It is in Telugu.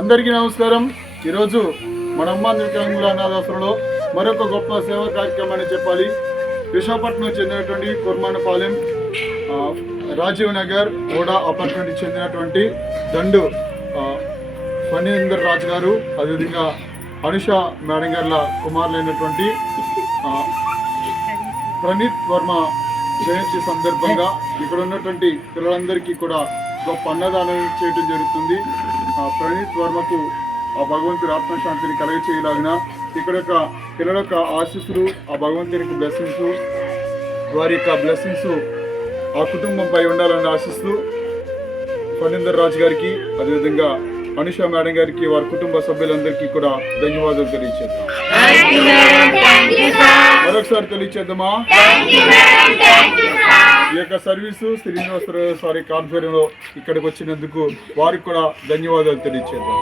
అందరికీ నమస్కారం. ఈరోజు మన అమ్మాంధ్రకంగుల అనాథాశ్రమంలో మరొక గొప్ప సేవా కార్యక్రమాన్ని చెప్పాలి. విశాఖపట్నం చెందినటువంటి కుర్మానపాలెం రాజీవ్ నగర్ ఓడా అపార్ట్మెంట్కి చెందినటువంటి దండు ఫణీందర్ రాజు గారు, అదేవిధంగా అనుష మేడం గారుల కుమారులైనటువంటి ప్రణీత్ వర్మ జయంతి సందర్భంగా ఇక్కడ ఉన్నటువంటి పిల్లలందరికీ కూడా గొప్ప అన్నదానం చేయడం జరుగుతుంది. ప్రణీత్ వర్మకు ఆ భగవంతుడి ఆత్మశాంతిని కలగచేయలాగిన ఇక్కడ యొక్క పిల్లల యొక్క ఆశీస్సులు, ఆ భగవంతుని యొక్క బ్లెస్సింగ్స్, వారి యొక్క బ్లెస్సింగ్స్ ఆ కుటుంబంపై ఉండాలని ఆశిస్తూ ఫణీందర్ రాజు గారికి, అదేవిధంగా అనుష మేడం గారికి, వారి కుటుంబ సభ్యులందరికీ కూడా ధన్యవాదాలు తెలియచేద్దాం. మరొకసారి తెలియచేద్దామా? ఈ యొక్క సర్వీసు శ్రీనివాసరావు సారి ఆధ్వర్యంలో ఇక్కడికి వచ్చినందుకు వారికి కూడా ధన్యవాదాలు తెలియచేద్దాం.